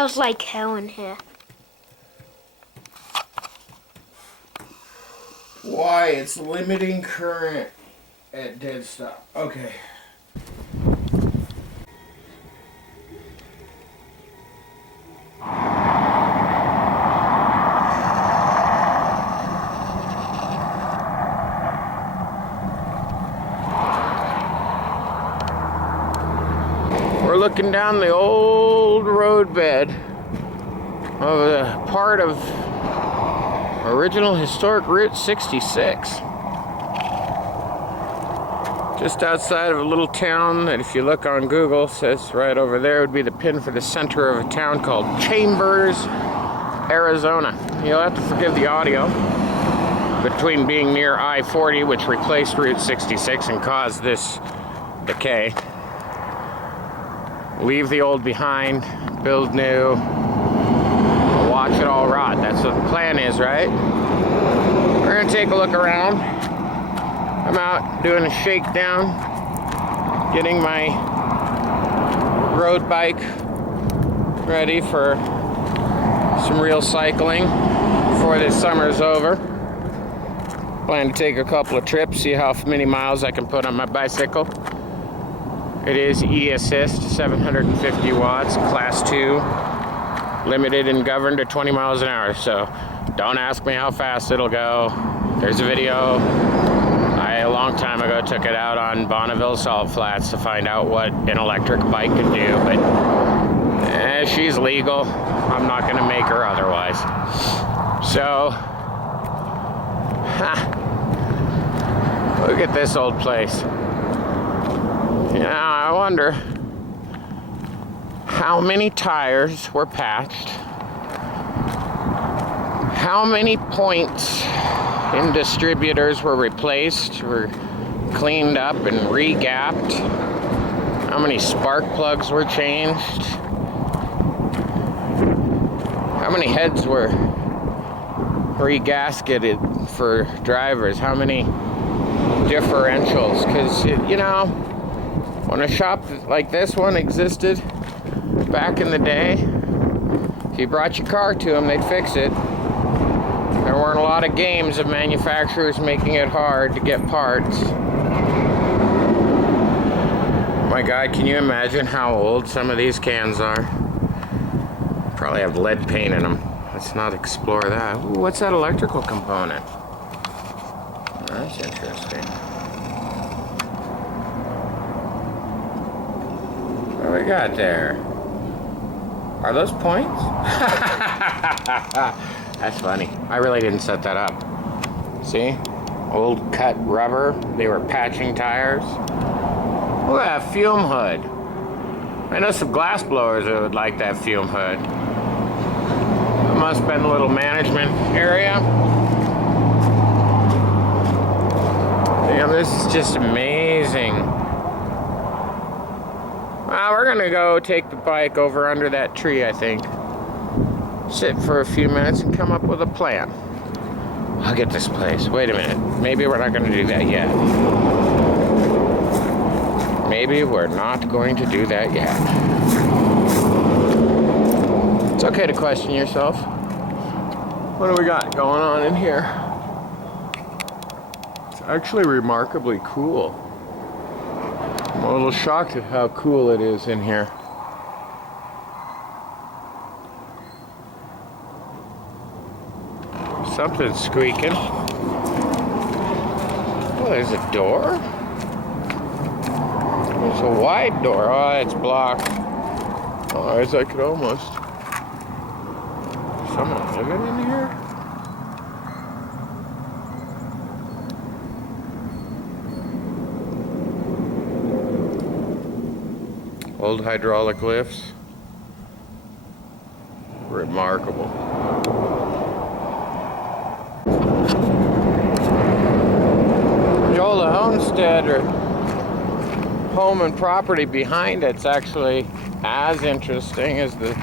smells like hell in here. Why? It's limiting current at dead stop. Okay. We're looking down the old roadbed of a part of original historic Route 66. Just outside of a little town that, if you look on Google, says right over there would be the pin for the center of a town called Chambers, Arizona. You'll have to forgive the audio between being near I-40, which replaced Route 66 and caused this decay. Leave the old behind, build new, watch it all rot. That's what the plan is, right? We're gonna take a look around. I'm out doing a shakedown, getting my road bike ready for some real cycling before this summer's over. Plan to take a couple of trips, see how many miles I can put on my bicycle. It is E-Assist, 750 watts, class 2, limited and governed to 20 miles an hour, so don't ask me how fast it'll go. There's a video. A long time ago took it out on Bonneville Salt Flats to find out what an electric bike could do, but she's legal. I'm not going to make her otherwise. So, look at this old place. Yeah, I wonder how many tires were patched, how many points in distributors were replaced, were cleaned up and re-gapped, how many spark plugs were changed, how many heads were re-gasketed for drivers, how many differentials, because, you know, when a shop like this one existed back in the day, if you brought your car to them, they'd fix it. There weren't a lot of games of manufacturers making it hard to get parts. My God, can you imagine how old some of these cans are? Probably have lead paint in them. Let's not explore that. Ooh, what's that electrical component? That's interesting. What do we got there? Are those points? That's funny. I really didn't set that up. See? Old cut rubber. They were patching tires. Look at that fume hood. I know some glass blowers that would like that fume hood. It must have been a little management area. Damn, this is just amazing. Well, we're gonna go take the bike over under that tree, I think. Sit for a few minutes and come up with a plan. I'll get this place. Wait a minute. Maybe we're not gonna do that yet. Maybe we're not going to do that yet. It's okay to question yourself. What do we got going on in here? It's actually remarkably cool. I'm a little shocked at how cool it is in here. Something's squeaking. Oh, there's a door? It's a wide door. Oh, it's blocked. Oh, I could almost. Someone living in here? Old hydraulic lifts. Remarkable. The old homestead or home and property behind it's actually as interesting as the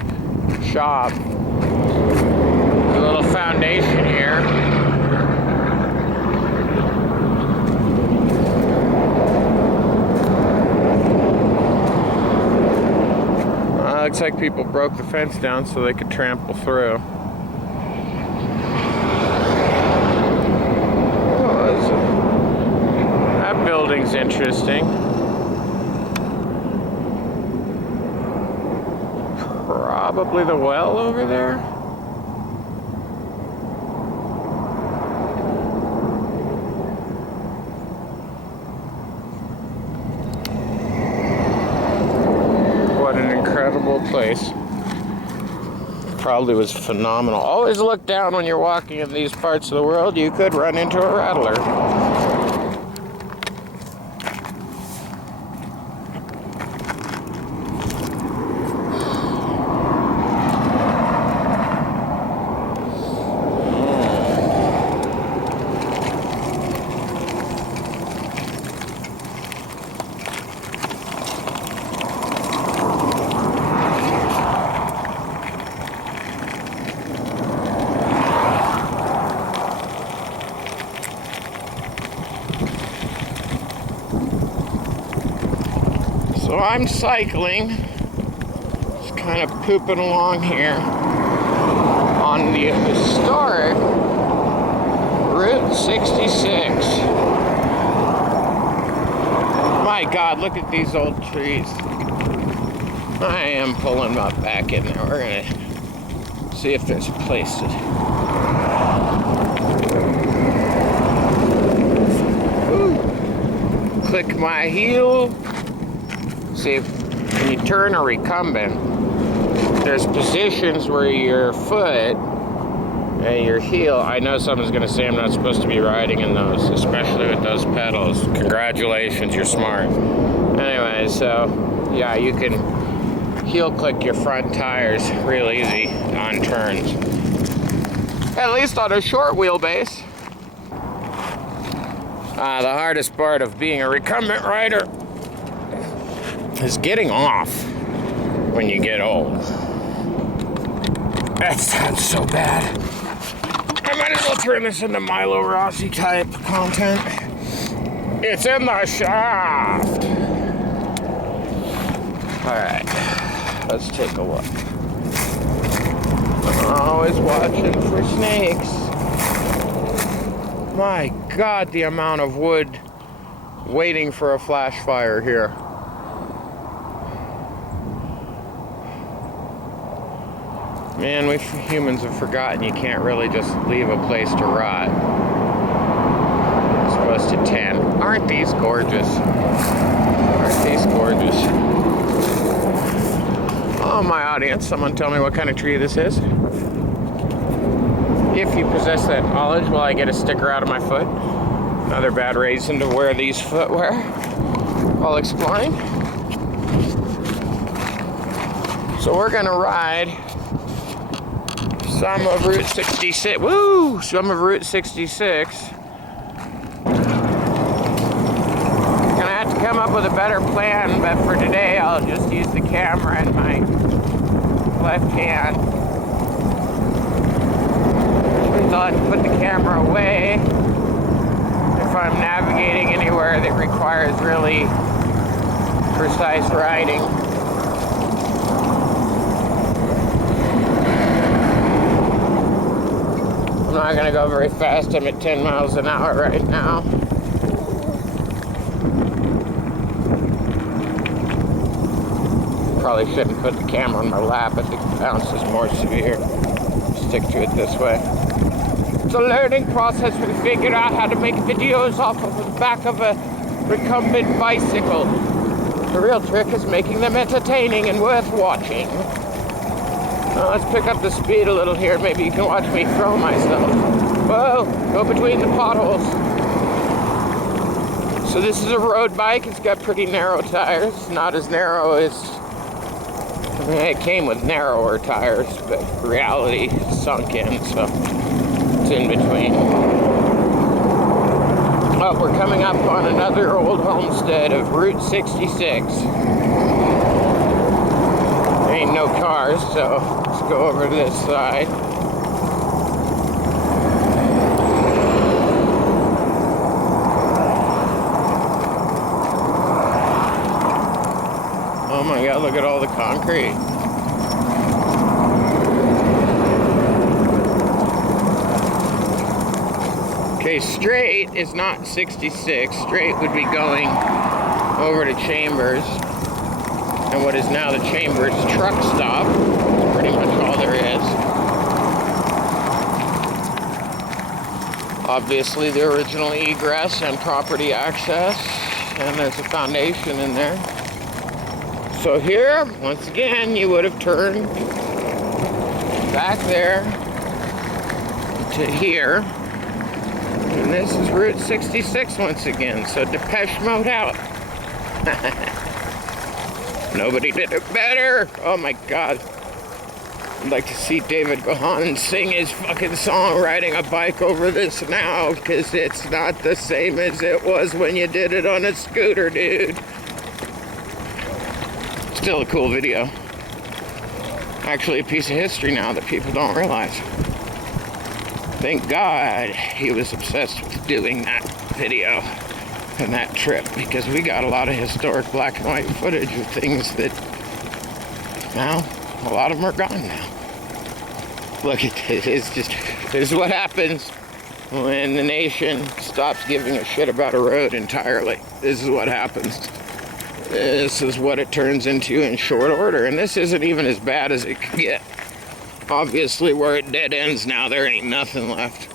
shop. There's a little foundation here. Looks like people broke the fence down so they could trample through. That building's interesting. Probably the well over there. What an incredible place. Probably was phenomenal. Always look down when you're walking in these parts of the world. You could run into a rattler. So I'm cycling, just kind of pooping along here on the historic Route 66. My God, look at these old trees. I am pulling up back in there. We're gonna see if there's a place to... Ooh. Click my heel. See, when you turn a recumbent, there's positions where your foot and your heel, I know someone's going to say I'm not supposed to be riding in those, especially with those pedals. Congratulations, you're smart. Anyway, so, yeah, you can heel click your front tires real easy on turns. At least on a short wheelbase. The hardest part of being a recumbent rider is getting off when you get old. That sounds so bad. I might as well turn this into Milo Rossi type content. It's in the shaft. Alright, let's take a look. I'm always watching for snakes. My God, the amount of wood waiting for a flash fire here. Man, we humans have forgotten you can't really just leave a place to rot. You're supposed to tend. Aren't these gorgeous? Aren't these gorgeous? Oh, my audience, someone tell me what kind of tree this is. If you possess that knowledge, will I get a sticker out of my foot? Another bad reason to wear these footwear while exploring. So we're gonna ride some of Route 66. Woo! Some of Route 66. Gonna have to come up with a better plan, but for today I'll just use the camera in my left hand. I'll have to put the camera away if I'm navigating anywhere that requires really precise riding. I'm not going to go very fast. I'm at 10 miles an hour right now. Probably shouldn't put the camera on my lap. I think the bounce is more severe. Stick to it this way. It's a learning process. We figured out how to make videos off of the back of a recumbent bicycle. The real trick is making them entertaining and worth watching. Now let's pick up the speed a little here. Maybe you can watch me throw myself. Whoa, go between the potholes. So this is a road bike. It's got pretty narrow tires. Not as narrow as... I mean, it came with narrower tires, but reality sunk in, so it's in between. Oh, we're coming up on another old homestead of Route 66. There ain't no cars, so let's go over to this side. Oh my God, look at all the concrete. Okay, straight is not 66. Straight would be going over to Chambers, and what is now the Chambers truck stop. That's pretty much all there is. Obviously the original egress and property access, and there's a foundation in there. So here, once again, you would have turned back there to here. And this is Route 66 once again, so Depeche Mode out. Nobody did it better. Oh my God. I'd like to see David go on and sing his fucking song riding a bike over this now, because it's not the same as it was when you did it on a scooter, dude. Still a cool video. Actually a piece of history now that people don't realize. Thank God he was obsessed with doing that video and that trip, because we got a lot of historic black and white footage of things that now a lot of them are gone now. Look at this. It's just, this is what happens when the nation stops giving a shit about a road entirely. This is what happens. This is what it turns into in short order. And this isn't even as bad as it could get. Obviously, where it dead ends now, there ain't nothing left.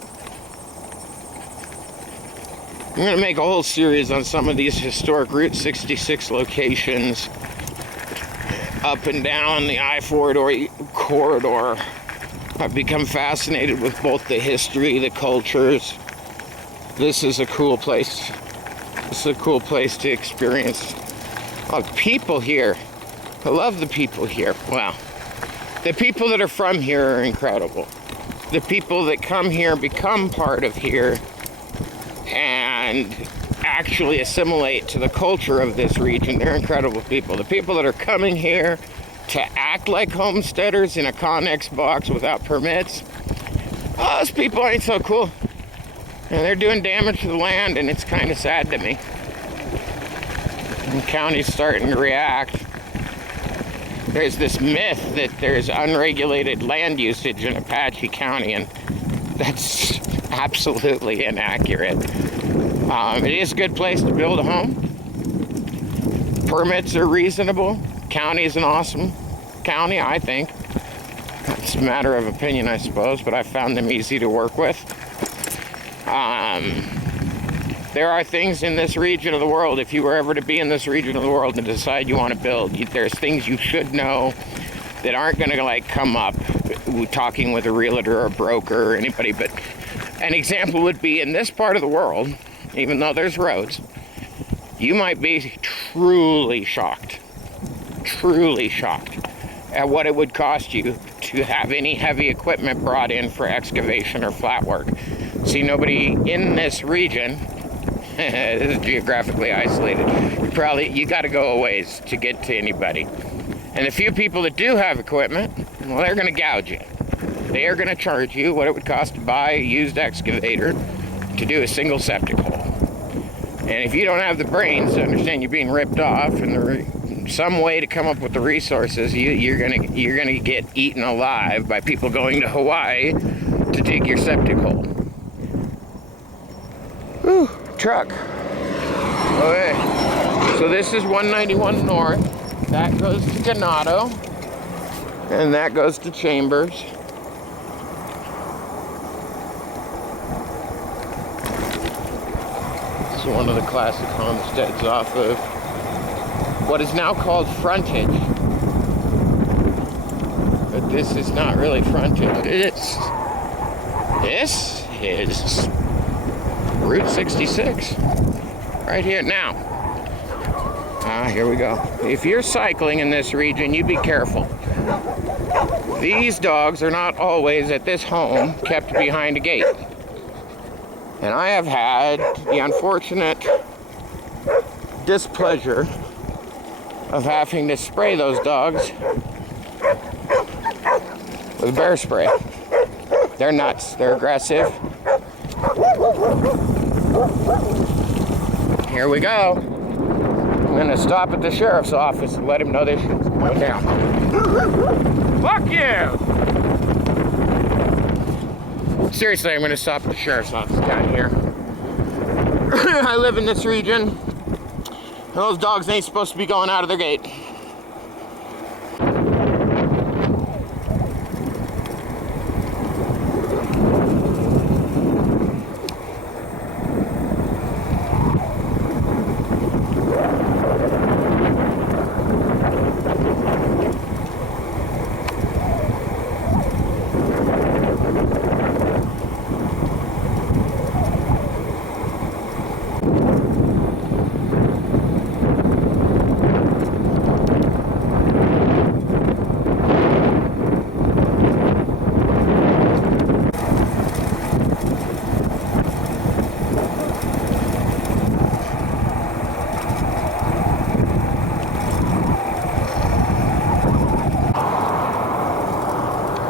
I'm going to make a whole series on some of these historic Route 66 locations up and down the I-4 corridor. I've become fascinated with both the history, the cultures. This is a cool place. This is a cool place to experience. Oh, people here. I love the people here. Wow. The people that are from here are incredible. The people that come here become part of here and actually assimilate to the culture of this region. They're incredible people. The people that are coming here to act like homesteaders in a Connex box without permits, oh, those people ain't so cool. And they're doing damage to the land, and it's kind of sad to me. And the county's starting to react. There's this myth that there's unregulated land usage in Apache County, and that's absolutely inaccurate. It is a good place to build a home. Permits are reasonable. County is an awesome county, I think. It's a matter of opinion, I suppose, but I found them easy to work with. There are things in this region of the world, if you were ever to be in this region of the world and decide you want to build, there's things you should know that aren't going to like come up talking with a realtor or a broker or anybody. But an example would be in this part of the world, even though there's roads, you might be truly shocked at what it would cost you to have any heavy equipment brought in for excavation or flat work. See, nobody in this region this is geographically isolated. You got to go a ways to get to anybody. And the few people that do have equipment, well, they're going to gouge you. They are going to charge you what it would cost to buy a used excavator to do a single septic hole. And if you don't have the brains to understand you're being ripped off and some way to come up with the resources, you're gonna get eaten alive by people going to Hawaii to dig your septic hole. Whew. Truck. Okay, so this is 191 North. That goes to Ganado, and that goes to Chambers. This is one of the classic homesteads off of what is now called frontage. But this is not really frontage. This is Route 66. Right here now. Here we go. If you're cycling in this region, you be careful. These dogs are not always at this home kept behind a gate. And I have had the unfortunate displeasure of having to spray those dogs with bear spray. They're nuts. They're aggressive. Here we go. I'm gonna stop at the sheriff's office and let him know this shit's going down. Fuck you! Seriously, I'm gonna stop at the sheriff's office down here. I live in this region. Those dogs ain't supposed to be going out of their gate.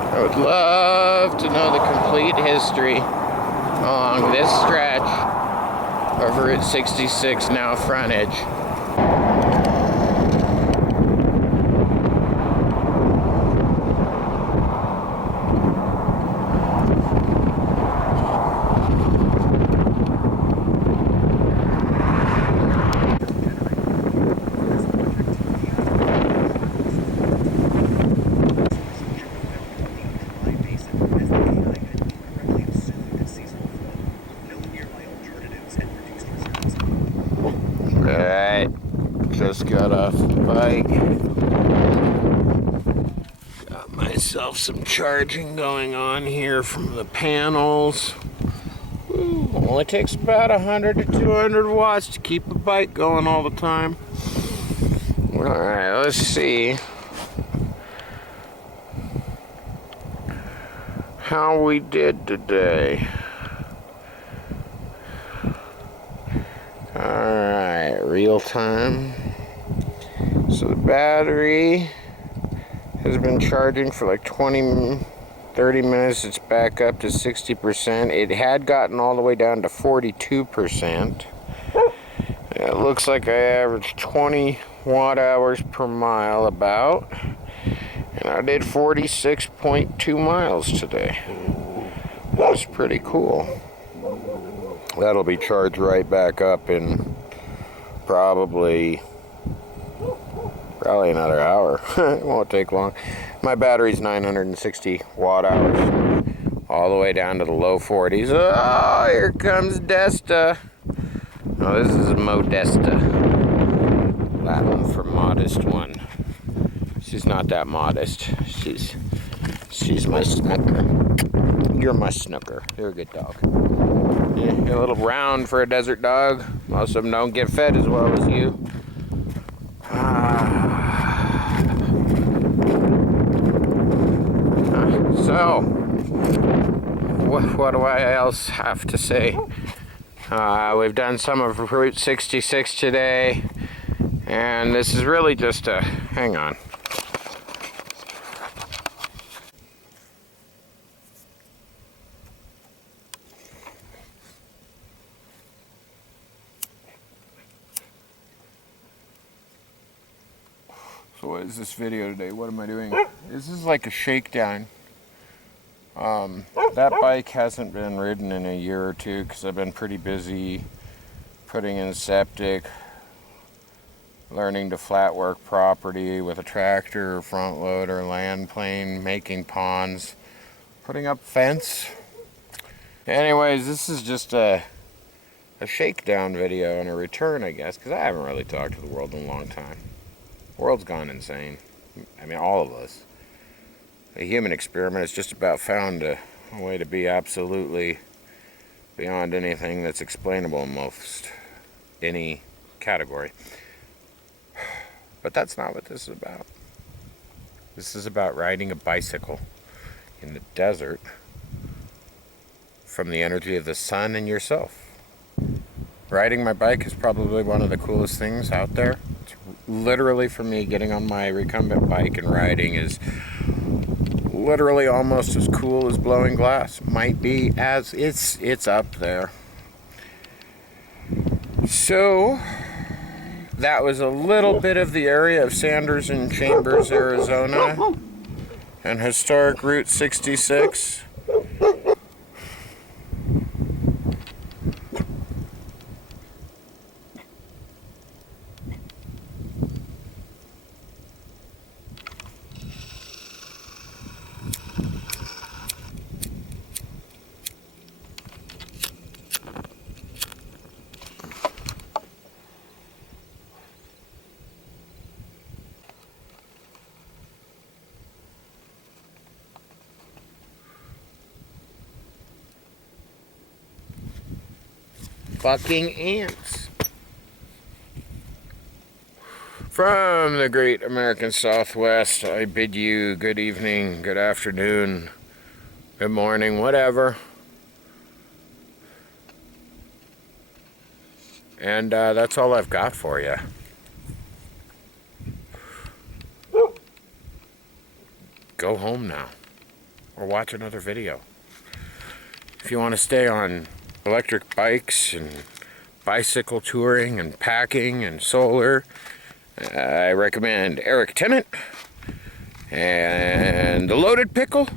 I would love to know the complete history along this stretch of Route 66 now frontage. Alright, just got off the bike. Got myself some charging going on here from the panels. Ooh, only takes about 100 to 200 watts to keep the bike going all the time. Alright, let's see how we did today. Alright, real time. So the battery has been charging for like 30 minutes. It's back up to 60%. It had gotten all the way down to 42%. It looks like I averaged 20 watt hours per mile about. And I did 46.2 miles today. That's pretty cool. That'll be charged right back up in probably another hour. It won't take long. My battery's 960 watt hours, all the way down to the low 40s. Oh, here comes Desta. Oh, this is Modesta. Latin for modest one. She's not that modest. She's my snooker. You're my snooker. You're a good dog. Yeah, you're a little round for a desert dog. Most of them don't get fed as well as you. So, what do I else have to say? We've done some of Route 66 today, and this is really just a, hang on. So what is this video today? What am I doing? This is like a shakedown. That bike hasn't been ridden in a year or two because I've been pretty busy putting in septic, learning to flat work property with a tractor or front loader, land plane, making ponds, putting up fence. Anyways, this is just a shakedown video and a return, I guess, because I haven't really talked to the world in a long time. The world's gone insane. I mean, all of us. The human experiment has just about found a way to be absolutely beyond anything that's explainable in most any category. But that's not what this is about. This is about riding a bicycle in the desert from the energy of the sun and yourself. Riding my bike is probably one of the coolest things out there. It's literally, for me, getting on my recumbent bike and riding is literally almost as cool as blowing glass. Might be, as it's up there. So that was a little bit of the area of Sanders and Chambers, Arizona, and historic Route 66. fucking ants. From the great American Southwest, I bid you good evening, good afternoon, good morning, whatever. And that's all I've got for you. Go home now, or watch another video. If you want to stay on electric bikes and bicycle touring and packing and solar, I recommend Eric Tennant and the Loaded Pickle